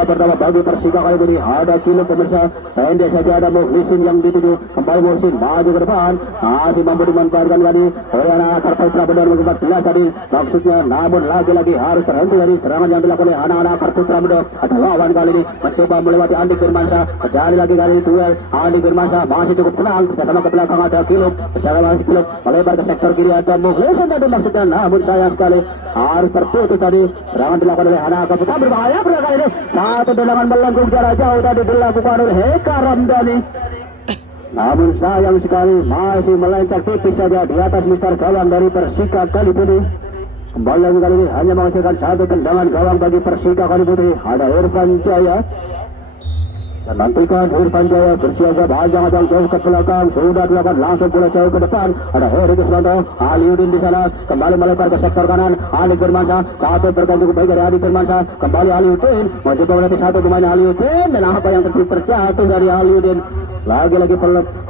bola pertama bagi Persika kali ini ada Kilo pemirsa. Pendek saja ada Muhlisin yang dituju. Kembali Muhlisin maju ke depan. Masih mampu dimanfaatkan tadi oleh anak Akar Putra benar 14 tadi maksudnya, namun lagi-lagi harus terhenti dari serangan yang dilakukan oleh anak-anak Akar Putra benar. Ada lawan kali ini mencoba melewati Andi Firmansyah. Kejari lagi kali ini duel Andi Firmansyah masih cukup tenang. Bersama ke belakang ada Kilo. Bersama masih Kilo melebar ke sektor kiri ada Muhlisin tadi maksudnya, namun sayang sekali harus terputus tadi. Serangan dilakukan oleh anak Akar Putra berbahaya kali ini. Satu tendangan melengkung jarak jauh tadi dilakukan oleh Heka Ramdhani. Namun sayang sekali masih melenceng tipis saja di atas mister gawang dari Persika Kaliputih. Kembali lagi kali ini hanya menghasilkan satu tendangan gawang bagi Persika Kaliputih. Ada Irfan Jaya. Dan nantikan Irfan Jaya bersiaga ajang-ajang jauh ke belakang. Sudah dilakukan langsung bola jauh ke depan. Ada Heri Kiswanto, Aliudin di sana. Kembali melebar ke sektor kanan. Ali Firmansyah. Satu berganti baik dari Ali Firmansyah. Kembali Aliudin. Mencoba melatih satu pemain Aliudin. Dan apa yang terjatuh dari Aliudin. Lagi-lagi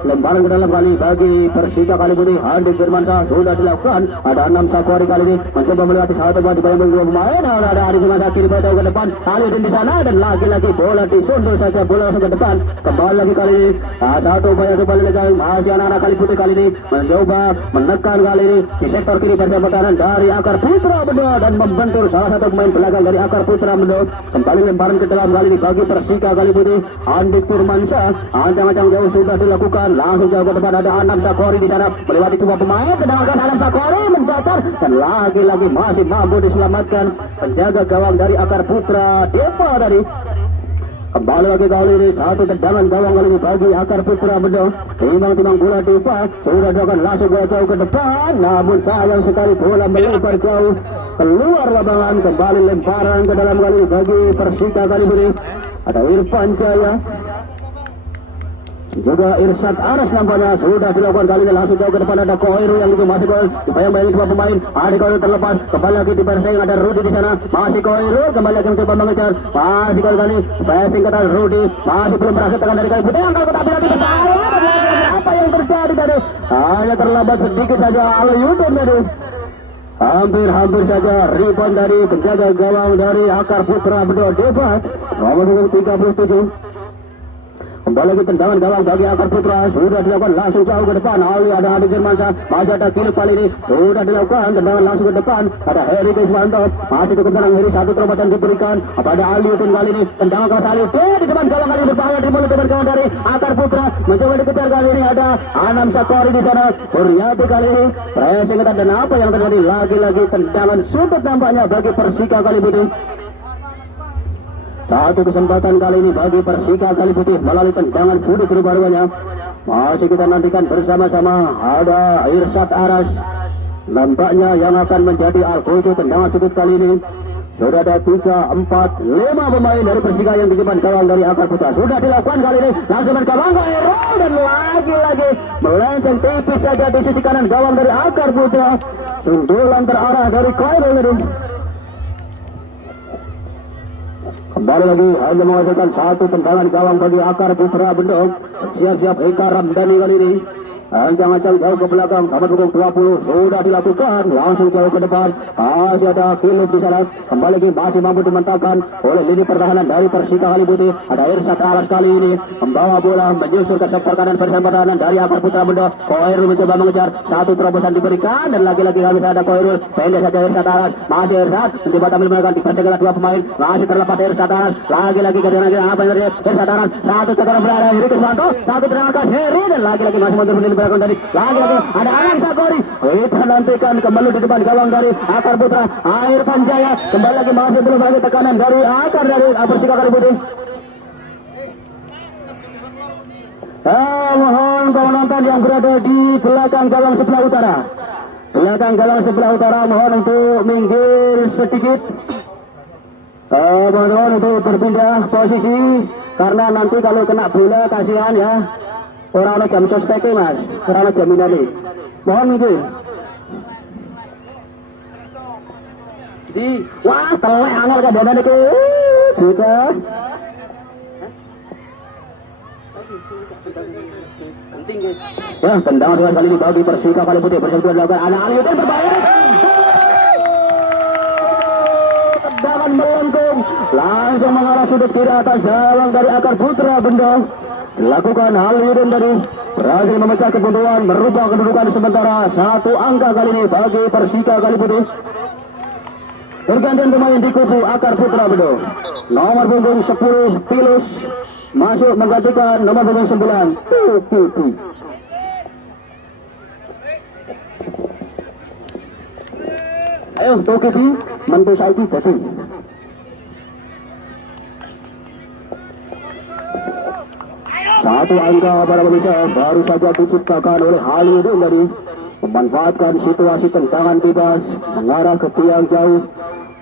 lemparan ke dalam kali bagi Persika Kaliputih. Andi Firmansyah sudah dilakukan. Ada 6 Sakwari kali ini mencoba melewati satu pemain dibayang dua pemain. Ada Andi Firmansyah kiri jauh ke depan. Aliudin di sana dan lagi-lagi bola disundul saja, bola langsung ke depan. Kembali lagi kali ini satu upaya kembali lagi masih anak-anak Kaliputih kali ini mencoba menekan kali ini di sektor kiri bersama pertahanan dari Akar Putra Bendo dan membentur salah satu pemain belakang dari Akar Putra Bendo. Kembali lemparan ke dalam kali ini bagi Persika Kaliputih. Andi Firmansyah ancang-ancang jauh sudah dilakukan, langsung jauh ke depan ada Anam Sakwari di sana melewati dua pemain, sedangkan Anam Sakwari mendatar dan lagi-lagi masih mampu diselamatkan penjaga gawang dari Akar Putra Deva tadi. Kembali lagi kali ini satu tendangan gawang kali ini bagi Akar Putra Bendo. Timbang-timbang bola Deva sudah dilakukan langsung bola jauh ke depan, namun sayang sekali bola melebar jauh keluar lapangan. Kembali lemparan ke dalam kali bagi Persika Kaliputih. Ada Irfan Jaya juga Irsyad Aras nampaknya sudah dilakukan kali ini langsung jauh ke depan. Ada Koiru yang itu masih Koiru dibayang-bayang dua pemain. Ada Koiru terlepas kembali lagi di Persing, ada Rudi di sana masih Koiru kembali lagi mencoba mengejar masih kali Persing kata Rudi masih belum berhasil tekan dari Kaliputih. Angkat tetapi lagi berbahaya. Apa yang terjadi tadi? Hanya terlambat sedikit saja Aliudin tadi. Hampir saja rebound dari penjaga gawang dari Akar Putra Bendo Deva nomor 37. Kembali lagi tendangan gawang bagi Akar Putra sudah dilakukan langsung jauh ke depan. Ada Adi Firmansyah masih ada Kilo kali ini sudah dilakukan tendangan langsung ke depan. Ada Heri Kiswanto masih cukup tenang. Heri satu terobosan diberikan pada Aliudin kali ini tendangan keras Aliudin di depan gawang kali ini berbahaya di mulut depan gawang dari Akar Putra mencoba dikejar kali ini. Ada Anam Sakwari di sana Puryati kali ini pressing ketat dan apa yang terjadi lagi-lagi tendangan sudut nampaknya bagi Persika Kaliputih. Satu kesempatan kali ini bagi Persika Kaliputih melalui tendangan sudut rubah-rubahnya. Masih kita nantikan bersama-sama ada Irsyad Aras nampaknya yang akan menjadi algojo tendangan sudut kali ini. Sudah ada 3, 4, 5 pemain dari Persika yang di depan gawang dari Akar Putra. Sudah dilakukan kali ini langsung ke gawang Koiru dan lagi-lagi melenceng tipis saja di sisi kanan gawang dari Akar Putra. Sundulan terarah dari Koiru ini. Kembali lagi hanya menghasilkan satu tendangan gawang bagi Akar Putra Bendo. Siap-siap Heka Ramdhani kali ini ancang-ancang jauh ke belakang nomor punggung 20 sudah dilakukan langsung jauh ke depan. Masih ada Philip di sana kembali lagi masih mampu dimantapkan oleh lini pertahanan dari Persika Kaliputih. Ada Irsyad Aras kali ini membawa bola menyusul ke sektor kanan pertahanan dari Akar Putra Bendo. Koirul mencoba mengejar satu terobosan diberikan dan lagi-lagi kami ada Koirul pendek saja Irsyad Aras masih Irsyad mencoba tampil menekan di persegala dua pemain masih terlepas Irsyad Aras lagi-lagi kerjaan apa yang terjadi Irsyad Aras satu cekaran berada Heri Kiswanto satu tendangan ke Heri dan lagi-lagi masih mundur belakang tadi lagi-lagi ada Anam Sakwari. Kita nantikan kembali di depan gawang dari Akar Putra. Irfan Jaya kembali lagi masih belum lagi tekanan dari Akar dari Persika Kaliputih. Mohon penonton yang berada di belakang gawang sebelah utara. Belakang gawang sebelah utara mohon untuk minggir sedikit. Mohon untuk berpindah posisi karena nanti kalau kena bola kasihan ya. Orang jam sostek mas, orang jaminan nih. Mohon minggir. Wah telek angel kadang-kadang itu. Bocah. Wah tendangan dua kali ini bagi Persika Kaliputih bersama dilakukan anak Aliudin berbahaya. Tendangan melengkung langsung mengarah sudut kiri atas gawang dari Akar Putra Bendo. Lakukan hal Yudin tadi berhasil memecah kebuntuan, merubah kedudukan sementara 1 angka kali ini bagi Persika Kaliputih. Pergantian pemain di kubu Akar Putra Bendo. Nomor punggung 10 Pilus masuk menggantikan nomor punggung 9 Tukutu. Ayo Tukutu mantu saiki dasi. Satu angka para pemirsa baru saja diciptakan oleh Halidin tadi, memanfaatkan situasi tendangan bebas mengarah ke tiang jauh,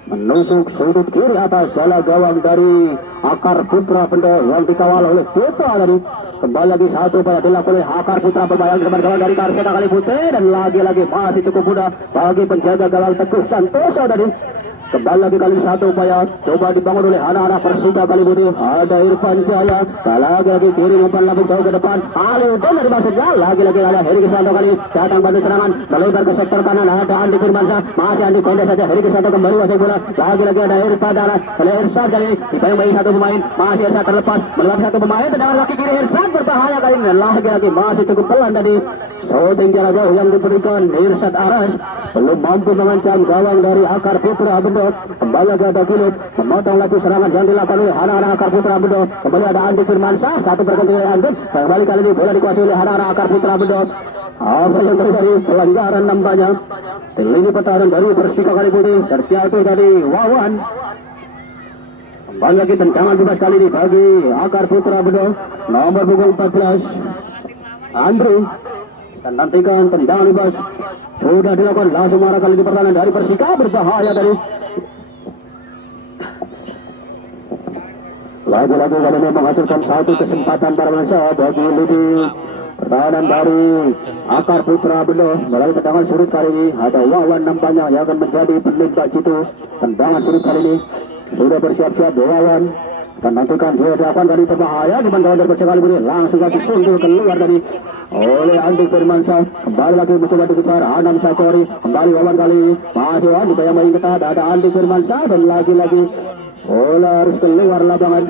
menusuk sudut kiri atas salah gawang dari Akar Putra Bendo yang dikawal oleh Putra tadi. Kembali lagi satu upaya dilakukan oleh Akar Putra berbayang depan gawang dari Persika Kaliputih, dan lagi-lagi masih cukup mudah bagi penjaga gawang Teguh Santoso tadi. Kembali lagi kali satu upaya coba dibangun oleh anak-anak Persika Kaliputih. Ada Irfan Jaya, lagi-lagi kiri umpan lambung jauh ke depan. Halidin dari maksudnya lagi-lagi ada Heri Krisanto kali datang bantu serangan melebar ke sektor kanan. Ada Andi Firmansyah, masih Andi pendek saja. Heri Krisanto kembali wasai bola. Lagi-lagi ada Irfan Dana, oleh Irsyad kali dibayang satu pemain, masih Irsyad terlepas melewati satu pemain. Tendangan kaki kiri Irsyad berbahaya kali ini. Lagi-lagi masih cukup pelan tadi. Shooting jarak jauh yang diberikan Irsyad Aras belum mampu mengancam gawang dari Akar Putra Bendo. Kembali ada Gilip memotong laju serangan yang dilakukan oleh anak-anak Akar Putra Bendo. Kembali ada Andi Firmansyah, satu berganti oleh Andi. Kembali kali ini bola dikuasai oleh anak-anak Akar Putra Bendo. Apa yang terjadi? Pelanggaran nampaknya di lini pertahanan dari Persika Kaliputih. Terjatuh dari Wawan. Kembali lagi tendangan bebas kali ini bagi Akar Putra Bendo. Nomor punggung 14 Andri. Dan nantikan tendangan bebas sudah dilakukan langsung arah kali di pertahanan dari Persika, berbahaya dari lagi-lagi kali ini menghasilkan satu kesempatan para pemirsa bagi lini pertahanan dari Akar Putra Bendo. Melalui tendangan surut kali ini ada Wawan nampaknya yang akan menjadi penembak jitu. Tendangan surut kali ini sudah bersiap-siap Wawan, dan nantikan dia dilakukan kali berbahaya di bantahan dari Persika Kaliputih, langsung saja sundul keluar tadi oleh Andi Firmansyah. Kembali lagi mencoba dikejar Anam Sakori. Kembali Wawan kali ini masih Andi yang main ketat, ada Andi Firmansyah, dan lagi-lagi bola harus keluar lapangan.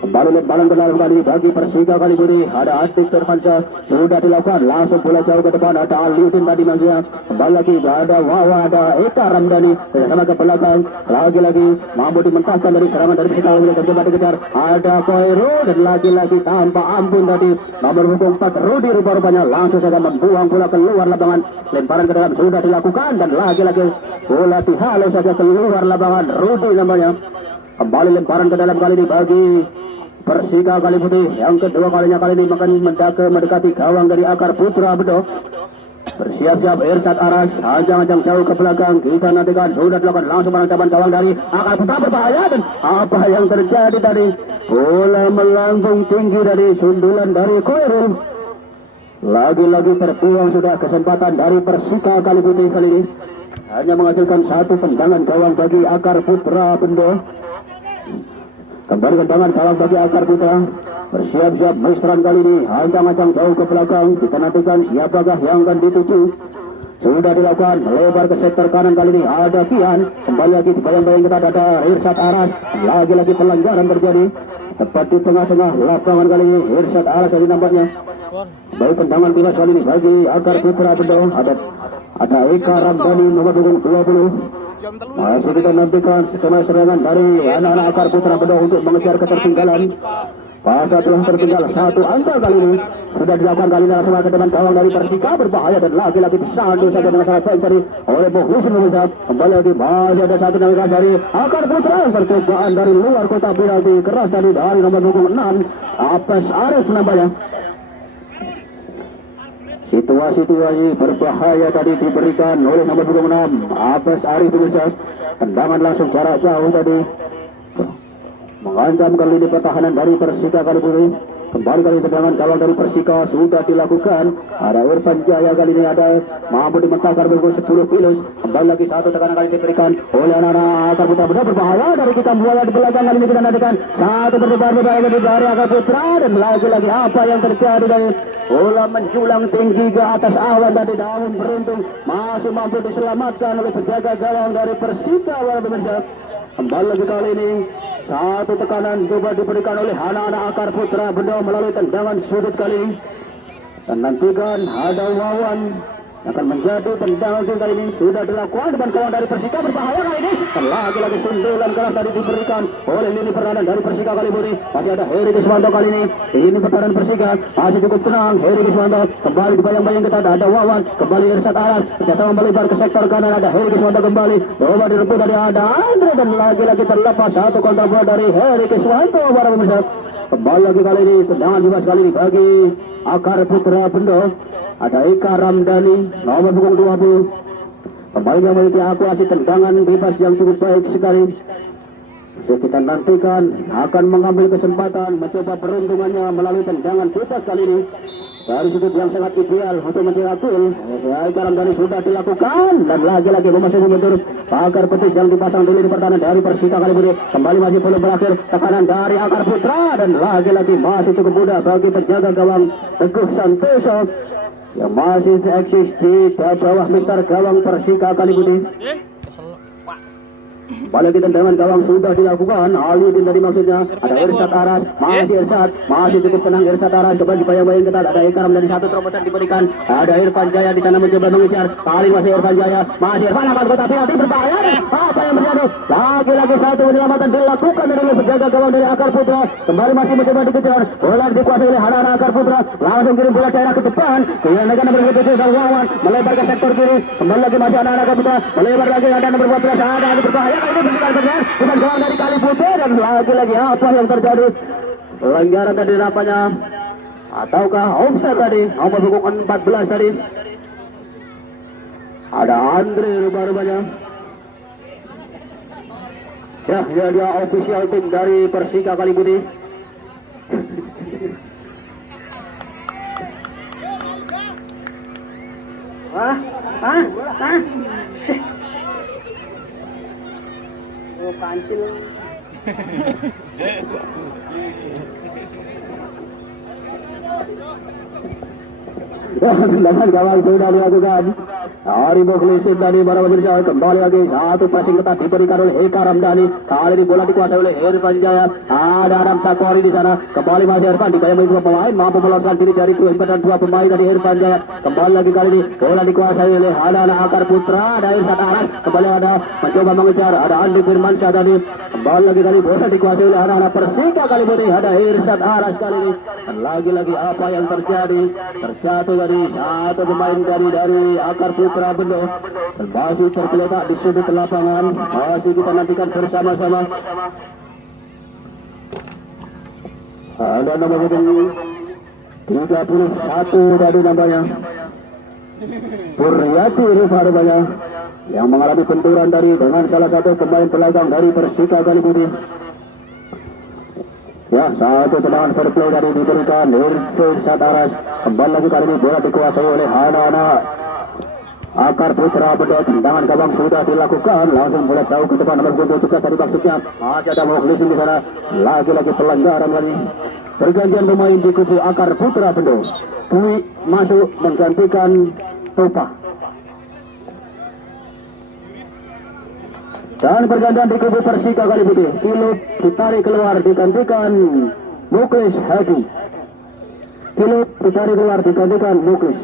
Kembali lemparan ke dalam kali bagi Persika Kaliputih. Ada Andi Firmansyah sudah dilakukan langsung bola jauh ke depan. Ada Aliuddin tadi maksudnya. Kembali lagi ada Wawa, ada Eka Ramdhani bersama ke belakang. Lagi-lagi mampu dimentahkan dari serangan dari Persika Kaliputih, tercoba dikejar. Ada Koiro, dan lagi-lagi tanpa ampun tadi nomor punggung 4 Rudi rupa-rupanya langsung saja membuang bola keluar lapangan. Lemparan ke dalam sudah dilakukan, dan lagi-lagi bola dihalau saja keluar lapangan. Rudi namanya. Kembali lemparan ke dalam kali ini bagi Persika Kaliputih yang kedua kalinya kali ini akan mendekati gawang dari Akar Putra Bendo. Bersiap-siap Irsyad Aras, ajang-ajang jauh ke belakang. Kita nantikan sudah dilakukan langsung penangkapan gawang dari Akar Putra, berbahaya. Dan apa yang terjadi tadi? Bola melambung tinggi dari sundulan dari Koirul. Lagi-lagi terbuang sudah kesempatan dari Persika Kaliputih kali ini. Hanya menghasilkan satu tendangan gawang bagi Akar Putra Bendo. Kembali tendangan gawang bagi Akar Putra. Bersiap-siap mesran kali ini, ancang-ancang jauh ke belakang. Kita nantikan siapakah yang akan dituju. Sudah dilakukan melebar ke sektor kanan kali ini. Ada Kian, kembali lagi dibayang-bayang kita ada Irsyad Aras. Lagi-lagi pelanggaran terjadi tepat di tengah-tengah lapangan kali ini. Irsyad Aras tadi nampaknya. Baik tendangan bebas kali ini bagi Akar Putra Bendo. Ada Eka Ramdhani nomor punggung 20. Masih kita nantikan skema serangan dari anak-anak Akar Putra Bendo untuk mengejar ketertinggalan. Pada telah tertinggal satu angka kali ini. Sudah dilakukan kali ini langsung ke depan gawang dari Persika, berbahaya, dan lagi-lagi disandu saja dengan sangat baik tadi oleh Muhlisin Muhammad. Kembali lagi masih ada satu tendangan dari Akar Putra. Percobaan dari luar kotak penalti keras tadi dari nomor punggung 6 Apes Arif nampaknya. Situasi berbahaya tadi diberikan oleh nomor punggung 6 Apes Arif Muhammad. Tendangan langsung jarak jauh tadi mengancam kali ini pertahanan dari Persika Kaliputih. Kembali kali tendangan gawang dari Persika sudah dilakukan. Ada Irfan Jaya kali ini, ada mampu dimentahkan pukul 10 Pilus. Kembali lagi satu tekanan kali diberikan oleh anak-anak Akar Putra Bendo, berbahaya dari kita bola di belakang kali ini kita nantikan satu berdebar berbahaya dari Akar Putra, dan lagi-lagi apa yang terjadi dari bola menjulang tinggi ke atas awan dari daun beruntung masih mampu diselamatkan oleh penjaga gawang dari Persika para pemirsa. Kembali lagi kali ini satu tekanan coba diberikan oleh anak-anak Akar Putra Bendo melalui tendangan sudut kali ini. Dan nantikan ada Wawan akan menjadi tendangan kali ini sudah dilakukan depan kawan dari Persika berbahaya kali ini. Dan lagi-lagi sundulan keras tadi diberikan oleh lini pertahanan dari Persika kali ini. Masih ada Heri Kiswanto kali ini. Ini pertahanan Persika masih cukup tenang. Heri Kiswanto kembali dibayang-bayang kita ada Wawan kembali Irsat Aras kerjasama melebar ke sektor kanan ada Heri Kiswanto kembali coba direbut dari ada Andre dan lagi-lagi terlepas satu kontra bola dari Heri Kiswanto para pemirsa. Kembali lagi kali ini tendangan juga sekali ini bagi Akar Putra Bendo. Ada Eka Ramdhani nomor punggung 20 kembali memiliki akuasi tendangan bebas yang cukup baik sekali. So, kita nantikan akan mengambil kesempatan mencoba peruntungannya melalui tendangan bebas kali ini dari sudut yang sangat ideal untuk mencetak gol. Eka Ramdhani sudah dilakukan dan lagi-lagi memasuki mundur pagar petis yang dipasang di lini pertahanan dari Persika kali ini kembali masih belum berakhir tekanan dari Akar Putra dan lagi-lagi masih cukup mudah bagi penjaga gawang Teguh Santoso yang masih eksis di bawah mister gawang Persika kali ini. Balik tendangan gawang sudah dilakukan. Aliudin tadi maksudnya ada Irsat Aras masih Irsat masih cukup tenang Irsat Aras coba dibayang-bayang ketat ada Eka Ramdhani satu terobosan diberikan ada Irfan Jaya di sana mencoba mengejar kali masih Irfan Jaya masih Irfan akan kota penalti berbahaya apa yang terjadi lagi-lagi satu penyelamatan dilakukan dari penjaga gawang dari Akar Putra kembali masih mencoba dikejar bola dikuasai oleh anak-anak Akar Putra langsung kirim bola daerah ke depan kehilangan nomor 27 dan Wawan melebar ke sektor kiri kembali lagi masih anak-anak Akar Putra melebar lagi ada nomor 12 ada berbahaya ini bukan gawang dari Kali Putih dan lagi-lagi apa yang terjadi pelanggaran tadi napanya ataukah offside tadi nomor punggung 14 tadi ada Andre rubah-rubahnya ya dia official tim dari Persika Kali Putih. Kancil. Tendangan gawang sudah dilakukan dari Mukhlisin tadi para pemirsa kembali lagi satu passing ketat diberikan oleh Eka Ramdhani kali ini bola dikuasai oleh Irfan Jaya ada Adam Sakwari di sana kembali masih Irfan dibayang dua pemain mampu meloloskan diri dari dua pemain dari Irfan Jaya kembali lagi kali ini bola dikuasai oleh anak Akar Putra ada Irsat Aras kembali ada mencoba mengejar ada Andi Firmansyah tadi kembali lagi kali bola dikuasai oleh anak Persika kali ini ada Irsat Aras kali ini dan lagi-lagi apa yang terjadi terjatuh dari satu pemain dari Akar Putra Bendo dan masih tergeletak di sudut lapangan masih kita nantikan bersama-sama ada nomor 31 dari namanya Puryati rupanya yang mengalami benturan dari dengan salah satu pemain belakang dari Persika kali ini. Ya, satu tendangan fair play dari diberikan Irsat Aras kembali lagi kali ini bola dikuasai oleh anak-anak Akar Putra Bendo tendangan gawang sudah dilakukan langsung bola jauh ke depan nomor 17 tadi maksudnya masih ada Mukhlisin di sana lagi-lagi pelanggaran kali pergantian pemain di kubu Akar Putra Bendo Dwi masuk menggantikan Topa dan pergantian di kubu Persika kali ini Kilop ditarik keluar digantikan Mukhlis Hadi Kilop ditarik keluar digantikan Mukhlis.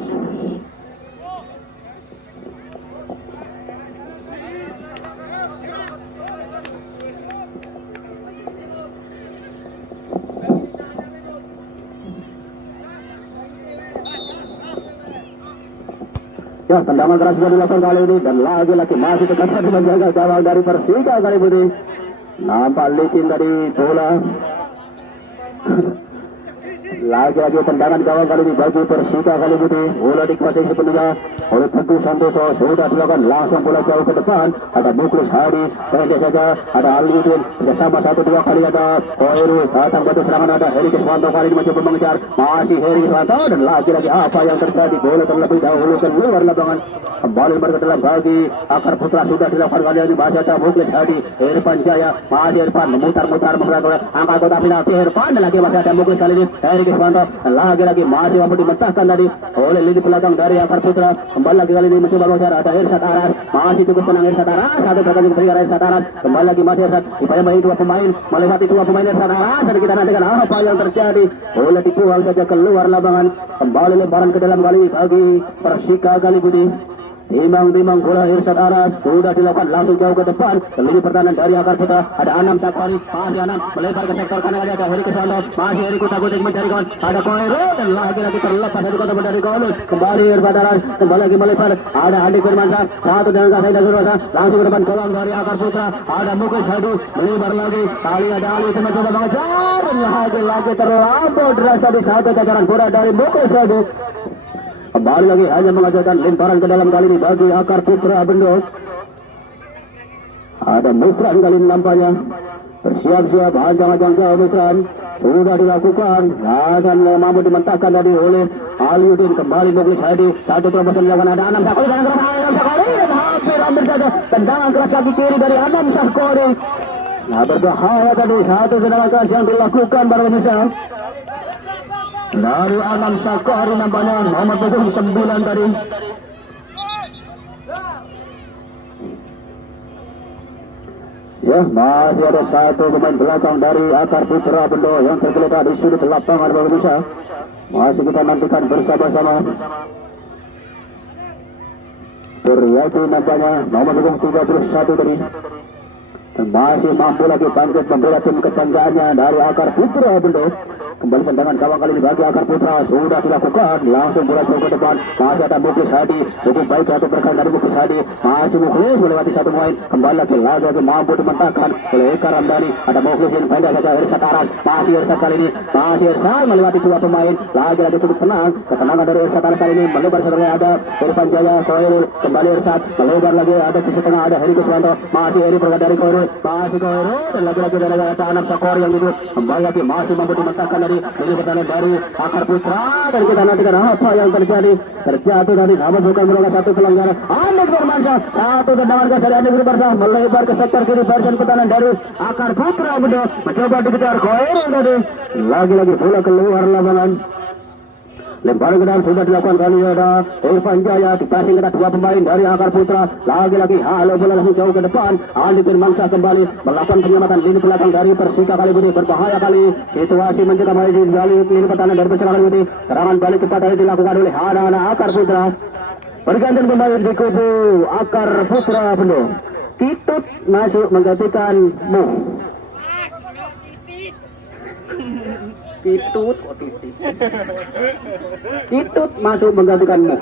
Ya, tendangan keras sudah dilakukan kali ini dan lagi-lagi masih tetap menjaga gawang dari Persika kali ini. Nampak licin tadi bola. Lagi-lagi tendangan gawang kali ini bagi Persika kali ini. Bola dikuasai sepenuhnya oleh Teguh Santoso sudah dilakukan langsung bola jauh ke depan. Ada Mukhlis Hadi, pendek saja. Ada Aliudin bersama 1-2 kali ada Koiru datang batu serangan ada Heri Kiswanto kali ini mencoba mengejar masih Heri Kiswanto dan lagi-lagi apa yang terjadi bola terlebih dahulu keluar lapangan kembali mereka dalam bagi Akar Putra sudah dilakukan kali ini masih ada Mukhlis Hadi Irfan Jaya masih Irfan memutar-mutar angkat kotak penalti Irfan dan lagi masih ada Mukhlis kali ini Heri Kriswanto. Lagi-lagi masih mampu dimentahkan tadi oleh lini belakang dari Akar Putra. Kembali lagi kali ini mencoba mengejar ada Irsad Aras. Masih cukup tenang Irsad Aras. Satu pertandingan berikan Irsad Aras. Kembali lagi masih Irsad. Upaya main dua pemain melewati dua pemain Irsad Aras. Dan kita nantikan apa yang terjadi. Oleh dibuang saja keluar lapangan. Kembali lemparan ke dalam kali bagi Persika Kalibudi. Timbang-timbang bola Irsad Aras sudah dilakukan langsung jauh ke depan. Lini pertahanan dari Akar Putra ada Anam Sakari, masih Anam melebar ke sektor kanan ada Heri Kriswanto, masih Heri Kutakutik mencari kawan, ada Koiro dan lagi-lagi terlepas satu kota dari Koiro. Kembali Irsad Aras, kembali lagi melebar ada Andi Firmansyah, satu dengan Kasai dan Surasa, langsung ke depan gawang dari Akar Putra, ada Muklis Hadu melebar lagi, kali ada Ali mencoba mengejar dan lagi-lagi terlampau deras tadi satu jajaran bola dari Muklis Hadu. Kembali lagi hanya mengajarkan lemparan ke dalam kali ini bagi Akar Putra Bendo. Ada Musran kali ini nampaknya bersiap-siap ancang-ancang jauh Musran sudah dilakukan akan mampu dimentahkan tadi oleh Aliuddin. Kembali Muklis Hadi, satu terobosan dilakukan ada Anam Sakori dan Anam Sakori dan hampir saja tendangan keras kaki kiri dari Anam Sakori. Nah berbahaya tadi satu tendangan keras yang dilakukan para pemirsa dari Anam Sakari nampaknya nomor punggung 9 tadi. Ya masih ada satu pemain belakang dari Akar Putra Bendo yang tergeletak di sudut lapangan para pemirsa. Masih kita nantikan bersama-sama. Berarti nampaknya nomor punggung 31 tadi. Dan masih mampu lagi bangkit membela tim kebanggaannya dari Akar Putra Bendo. Kembali tendangan gawang kali ini bagi Akar Putra sudah dilakukan langsung bola jauh ke depan. Masih ada Muklis Hadi, cukup baik satu pergerakan dari Muklis Hadi, masih Muklis melewati satu pemain. Kembali lagi mampu dimentahkan oleh Eka Ramdhani. Ada Muklis yang pendek saja Irsad Aras, masih Irsad kali ini, masih Irsad melewati dua pemain. Lagi cukup tenang, ketenangan dari Irsad Aras kali ini melebar sebenarnya ada Irfan Jaya, Koirul, kembali Irsad melebar lagi ada di setengah ada Heri Kriswanto, masih Heri pergerakan dari Koirul, masih Koirul dan lagi dari ada Anam Sakori yang duduk. Kembali lagi masih mampu dimentahkan dari ini pertandingan dari Akar Putra dan kita nantikan apa yang terjadi. Terjatuh tadi namun bukan merupakan satu pelanggaran. Andi Firmansyah, satu tendangan gas dari Andi Firmansyah melebar ke sektor kiri barisan pertahanan dari Akar Putra Bendo mencoba dikejar Koirul tadi. Lagi-lagi bola keluar lapangan. Lemparan ke dalam sudah dilakukan kali ada Irfan Jaya dipasing ke dua pemain dari Akar Putra. Lagi-lagi halo bola langsung jauh ke depan. Andi Firmansyah kembali melakukan penyematan lini belakang dari Persika Kalibudi. Berbahaya kali situasi mencegah balik di lini pertahanan dari Persika Kalibudi. Serangan balik cepat tadi dilakukan oleh anak-anak Akar Putra. Bergantian pemain di kubu Akar Putra Bendo. Kitut masuk menggantikan Mu. Kitut kok titik. Kitut masuk menggantikanmu.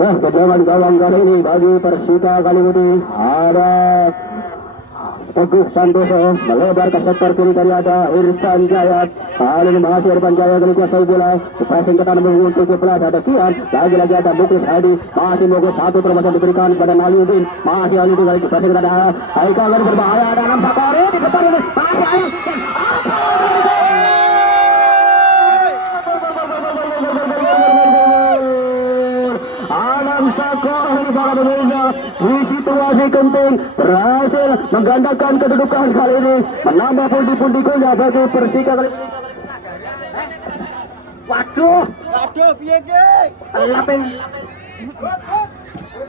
Wah, tendangan gawang kali ini bagi Persika Kalibudi ada Teguh Santoso melebar ke sektor kiri dari ada Irfan Jaya. Kali ini masih Irfan Jaya kali kuasai bola. Passing ke kanan punggung 17 ada Kian. Lagi-lagi ada Muklis Hadi. Masih Muklis satu terobosan diberikan kepada Aliuddin. Masih Aliuddin lagi passing ke ada Haikal lagi berbahaya ada Anam Sakari di depan ini. Masih Ayu. Anam Sakari para pemirsa di situasi genting berhasil menggandakan kedudukan kali ini, menambah pundi-pundi golnya bagi Persika kali. Waduh, VG. Lapeng.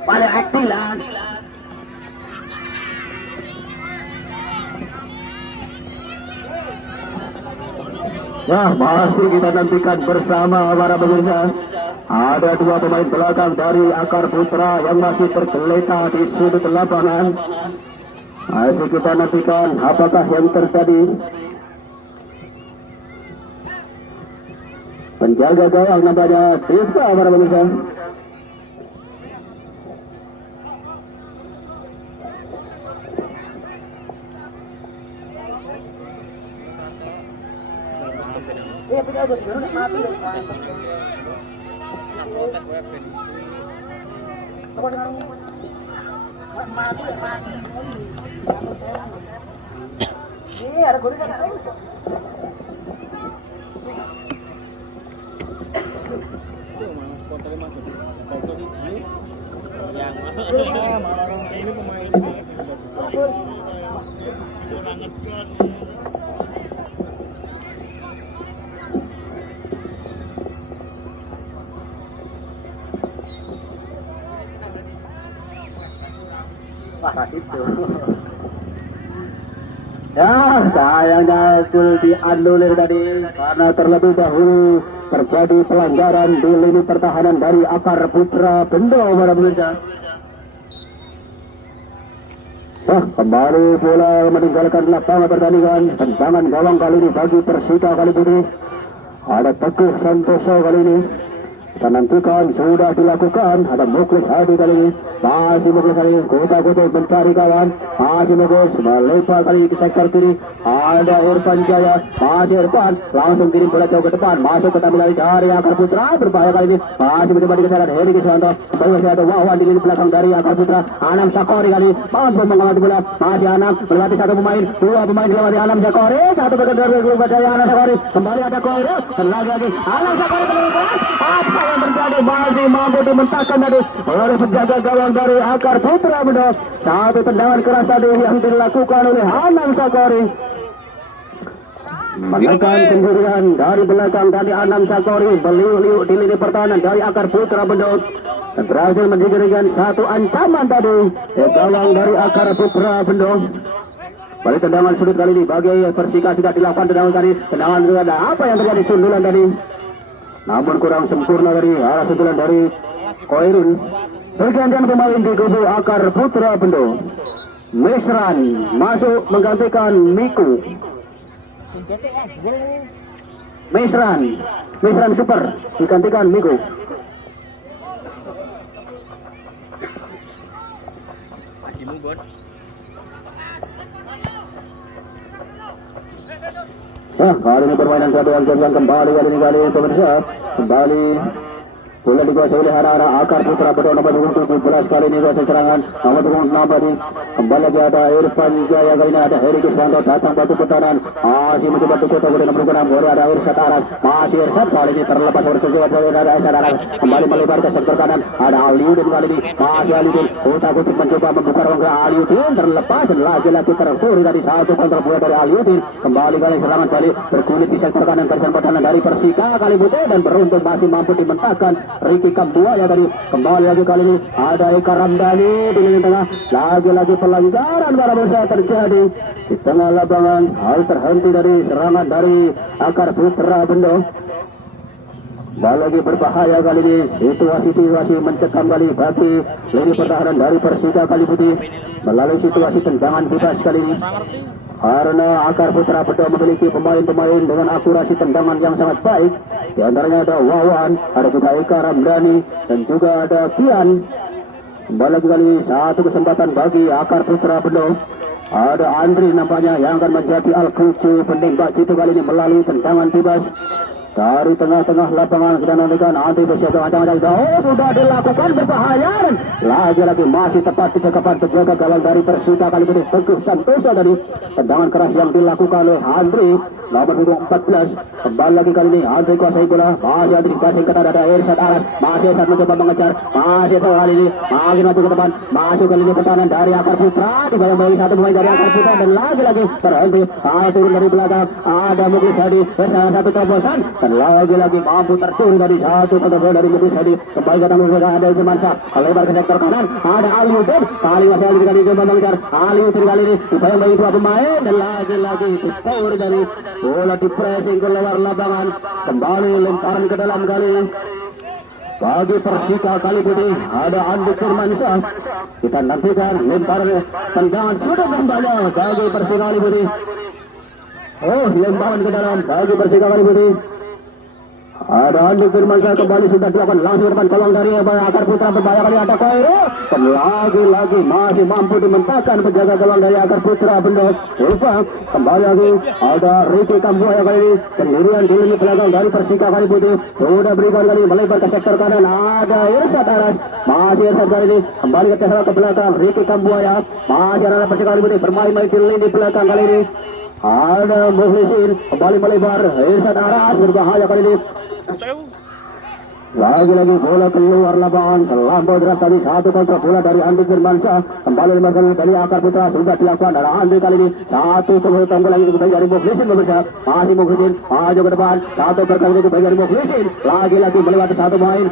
Paling aktif lah. Nah, masih kita nantikan bersama para pemirsa. Ada dua pemain belakang dari Akar Putra yang masih tergeletak di sudut lapangan. Masih kita nantikan apakah yang terjadi. Penjaga gawang namanya Desa para pemirsa. Ini pemain ini. Kurang ngecon. Wah, itu. Ya, sayangnya gol dianulir tadi karena terlebih dahulu terjadi pelanggaran di lini pertahanan dari Akar Putra Bendo para pemirsa. Kembali bola meninggalkan lapangan pertandingan. Tendangan gawang kali ini bagi Persita kali ini. Ada Teguh Santoso kali ini. Kita nantikan sudah dilakukan. Ada Muklis Hadi kali ini. Masih Muklis kali ini. Kota-kota mencari kawan. Masih Muklis melebar kali ini ke sektor kiri. Ada Irfan Jaya. Masih Irfan. Langsung kirim bola jauh ke depan. Masuk ke tampil dari Akar Putra. Berbahaya kali ini. Masih mencoba dikejar Heri Kiswanto. Kembali masih ada Wawan di lini belakang dari Akar Putra. Anam Sakori kali ini. Mampu mengamati bola. Masih Anam. Melewati satu pemain. Dua pemain dilewati Anam Sakori. Satu bekerja dari Grup Jaya Anam Sakori. Kembali ada Koirus. Dan lagi Anam Sakori kembali. Apa yang terjadi? Masih mampu dimentahkan tadi oleh penjaga gawang dari Akar Putra Bendo. Satu tendangan keras tadi yang dilakukan oleh Anam Sakori. Menekan sendirian dari belakang dari Anam Sakori. Beliau di lini pertahanan dari Akar Putra Bendo. Dan berhasil menjadikan satu ancaman tadi gawang dari Akar Putra Bendo. Balik tendangan sudut kali ini bagi Persika sudah dilakukan tendangan tadi. Tendangan itu ada apa yang terjadi sundulan tadi? Namun kurang sempurna dari arah sundulan dari Koirun. Pergantian pemain di kubu Akar Putra Bendo. Mesran masuk menggantikan Miku. Mesran Super digantikan Miku. Kali ini permainan kedua yang kembali kali ini pemirsa. Kembali bola dikuasai oleh anak-anak Akar Putra Bendo nomor 17 kali ini kuasai serangan nomor 26 kembali lagi ada Irfan Jaya kali ini ada Heri Kiswanto datang batu putaran masih mencoba tukut kemudian nomor 6 boleh ada Irsyad Aras masih Irsyad kali ini terlepas bersujud boleh ada Irsyad Aras kembali melebar ke sektor kanan ada Aliudin kali ini masih Aliudin utak-utik mencoba membuka ruang ke Aliudin terlepas dan lagi-lagi terfuri dari satu kontrol bola dari Aliudin kembali kali serangan balik berkulit di sektor kanan garisan pertahanan dari Persika kali putih dan beruntung masih mampu dimentahkan Ricky Kambuaya tadi kembali lagi kali ini ada Eka Ramdhani di lini tengah lagi-lagi pelanggaran para pemirsa terjadi di tengah lapangan hal terhenti dari serangan dari Akar Putra Bendo. Lagi berbahaya kali ini situasi mencekam kali bagi lini pertahanan dari Persika kali putih melalui situasi tendangan bebas kali ini. Karena Akar Putra Bendo memiliki pemain-pemain dengan akurasi tendangan yang sangat baik. Di antaranya ada Wawan, ada juga Eka Ramdhani, dan juga ada Kian. Kembali lagi kali satu kesempatan bagi Akar Putra Bendo. Ada Andri nampaknya yang akan menjadi Al-Kucu penembak jitu kali ini melalui tendangan bebas. Dari tengah-tengah lapangan kita nantikan anti bersiap ancaman sudah dilakukan berbahaya dan lagi-lagi masih tepat di depan penjaga gawang dari Persita kali ini Teguh Santoso dari tendangan keras yang dilakukan oleh Andri nomor 14 kembali lagi kali ini Andri kuasai bola masih Andri kasih ketat ada Irsyad Aras masih Irsyad mencoba mengejar masih kali ini makin maju ke depan masuk kali ini pertahanan dari Akar Putra dibayang-bayangi satu pemain dari Akar Putra dan lagi-lagi terhenti turun dari belakang ada Muklis Hadi satu terobosan dan lagi-lagi mampu tercuri dari satu kontrol dari Muklis Hadi kembali ke tanggung ada Jemansyah lebar ke sektor kanan ada Aliudin kali masih Aliudin kali coba mengejar Aliudin kali ini dibayang-bayangi dua pemain dan lagi-lagi ditur dari bola di pressing ke luar lapangan kembali lemparan ke dalam kali ini bagi Persika kali putih ada Andi Firmansyah kita nantikan lemparan tendangan sudah kembali bagi Persika kali putih lemparan ke dalam bagi Persika kali putih ada Andi Firmansyah kembali sudah dilakukan langsung ke depan kolong dari Akar Putra berbahaya kali ada Koiro dan lagi-lagi masih mampu dimentahkan penjaga gawang dari Akar Putra Bendo kembali lagi ada Ricky Kambuaya kali ini sendirian di lini belakang dari Persika kali putih sudah berikan kali melebar ke sektor kanan ada Irsyad Aras masih Irsyad kali ini kembali ke belakang Ricky Kambuaya masih ada Persika kali putih bermain-main di lini belakang kali ini ada Mukhlisin kembali melebar Irsyad Aras berbahaya kali ini Lagi-lagi bola keluar lapangan, terlampau deras tadi, satu kontra bola dari Andi Firmansyah, kembali dimakan dari Akar Putra, sudah dilakukan dari Andi kali ini, satu tunggu lagi kembali dari Mukhlisin pemirsa, masih Mukhlisin, maju ke depan, satu berkali kembali dari Mukhlisin, lagi-lagi melewati satu pemain,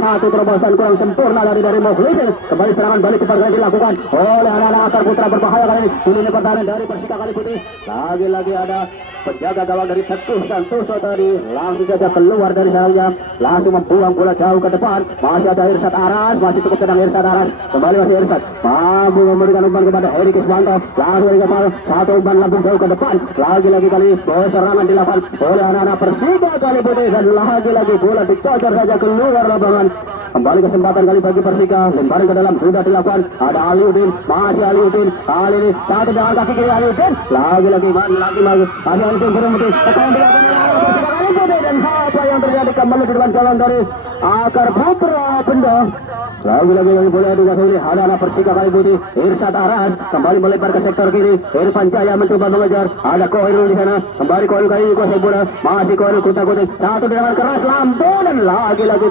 satu terobosan kurang sempurna dari Mukhlisin, kembali serangan balik cepat dilakukan oleh anak-anak Akar Putra, berbahaya kali ini pertahanan dari Persika Kali Putih, lagi-lagi ada penjaga gawang dari Teguh Santoso tadi langsung saja keluar dari sarangnya, langsung membuang bola jauh ke depan, masih ada Irsad Aras, masih cukup tenang Irsad Aras, kembali masih Irsad, mampu memberikan umpan kepada Heri Kiswanto, langsung dari kepala, satu umpan lambung jauh ke depan, lagi-lagi kali serangan dilakukan oleh anak-anak Persika Kali Putih, dan lagi-lagi bola dicocor saja keluar lapangan, kembali kesempatan kali bagi Persika, lemparan ke dalam sudah dilakukan, ada Aliuddin, masih Aliuddin, kali ini satu dengan kaki kiri Aliuddin, lagi-lagi masih Aliuddin berhenti, tekanan dilakukan oleh Persika Kali Putih, dan apa yang terjadi kembali di depan gawang dari Akar Putra Bendo, lagi-lagi bola dikuasai ada anak Persika Kali Putih, Irsad Aras kembali melebar ke sektor kiri, Irfan Jaya mencoba mengejar, ada Koirul di sana, kembali Koirul kali ini kuasai bola, masih Koirul kutak-kutik, satu dengan keras lambung, dan lagi-lagi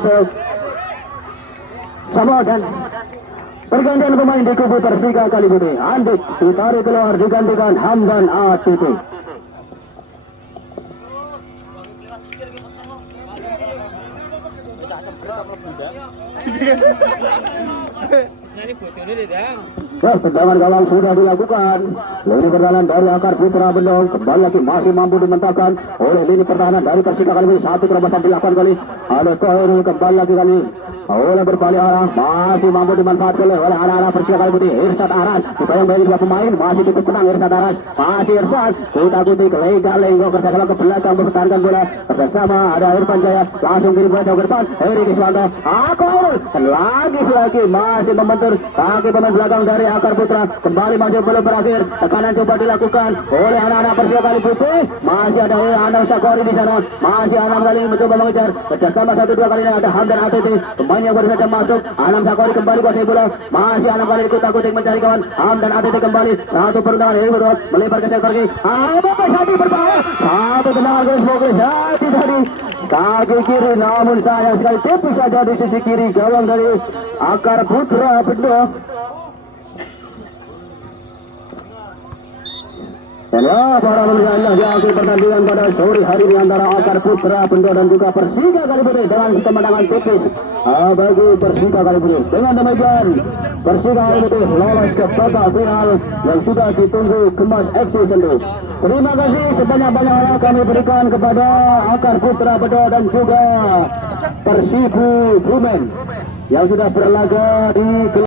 sama dan pergantian pemain di kubu Persika Kali Putih, Andik ditarik keluar digantikan Hamdan Atitu. Tendangan gawang sudah dilakukan, lini pertahanan dari Akar Putra Bendong kembali lagi masih mampu dimentahkan oleh lini pertahanan dari Persika Kali Putih, satu terobosan dilakukan kali oleh Koirul, kembali lagi kali oleh berbalik arah, masih mampu dimanfaatkan oleh anak-anak Persika Kali Putih, Irsad Aras dibayang-bayang dua pemain, masih cukup tenang Irsad Aras, masih Irsad kutak-kutik lega-lego bersama ke belakang mempertahankan bola bersama ada Irfan Jaya, langsung kirim bola jauh ke depan, Heri Kiswanto, Koirul, dan lagi-lagi masih membentur kaki pemain belakang dari Akar Putra, kembali masih belum berakhir, tekanan coba dilakukan oleh anak-anak Persika Kali Putih, masih ada Anam Sakori di sana, masih Anam kali ini mencoba mengejar, kerjasama 1-2 kali ini ada Hamdan Atitu, pemain yang baru saja masuk, Anam Sakori kembali kuasai bola, masih Anam kali kutak-kutik mencari kawan, Hamdan Atitu kembali, satu perundangan Heri betul, melebar ke sektor kiri, Sadi berbahaya, satu tendangan ke Sadi tadi, kaki kiri, namun sayang sekali tipis saja di sisi kiri gawang dari Akar Putra Bendo. Dan ya para pemirsa, inilah di akhir pertandingan pada sore hari ini antara Akar Putra Bendo dan juga Persika Kali Putih dengan kemenangan tipis bagi Persika Kali Putih. Dengan demikian Persika Kali Putih lolos ke babak final yang sudah ditunggu Gemas FC tentu. Terima kasih sebanyak-banyaknya kami berikan kepada Akar Putra Bendo dan juga Persibu Bumen yang sudah berlaga di